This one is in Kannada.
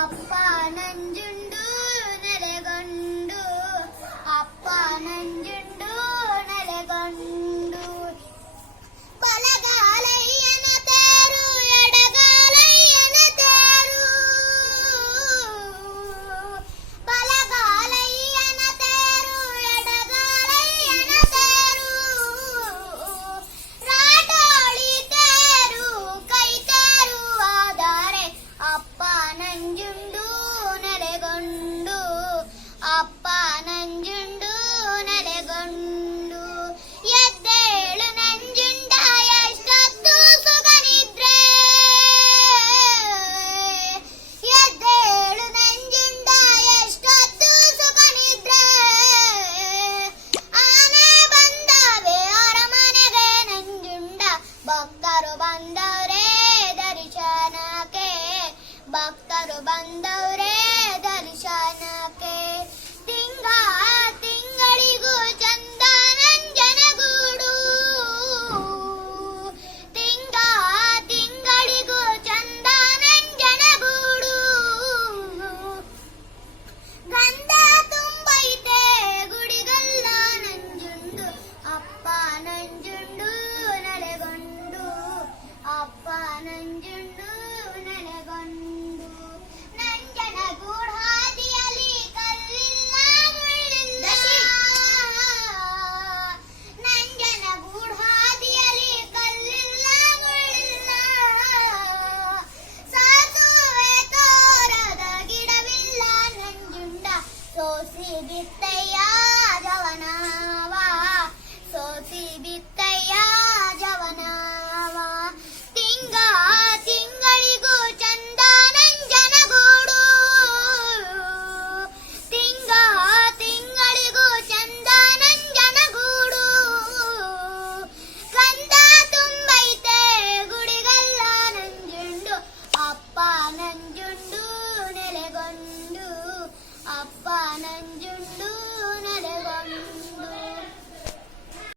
ಅಪ್ಪ ನಂಜುಂಡು ನೆಲೆಗೊಂಡು, ಅಪ್ಪ ನಂಜುಂಡು ನೆಲೆಗೊಂಡು. ಬಲಗಾಲಯ್ಯನ ತೇರು ಎಡಗಾಲಯ್ಯನ ತೇರು, ಬಲಗಾಲಯ್ಯನ ತೇರು ಎಡಗಾಲಯ್ಯನ ತೇರು. ರಾಟೋಳಿ ತೇರು ಕೈ ತೇರುವಾದರೆ ಅಪ್ಪ ನಂಜುಂಡು ನೆಲೆಗೊಂಡು, ಅಪ್ಪ ನಂಜುಂಡು ನೆಲೆಗೊಂಡು. ಎದ್ದೇಳು ನಂಜುಂಡ ಎಷ್ಟೊತ್ತು ಸುಖನಿದ್ರೆ, ಎದ್ದೇಳು ನಂಜುಂಡ ಎಷ್ಟೊತ್ತು ಸುಖನಿದ್ರೆ. ಆನೆ ಬಂದವೆ ಅರಮನೆಗೆ ನಂಜುಂಡ, ಭಕ್ತರು ಬಂದವ್ರೆ ದರ್ಶನಕ್ಕೆ, ಭಕ್ತರು ಬಂದವ್ರೆ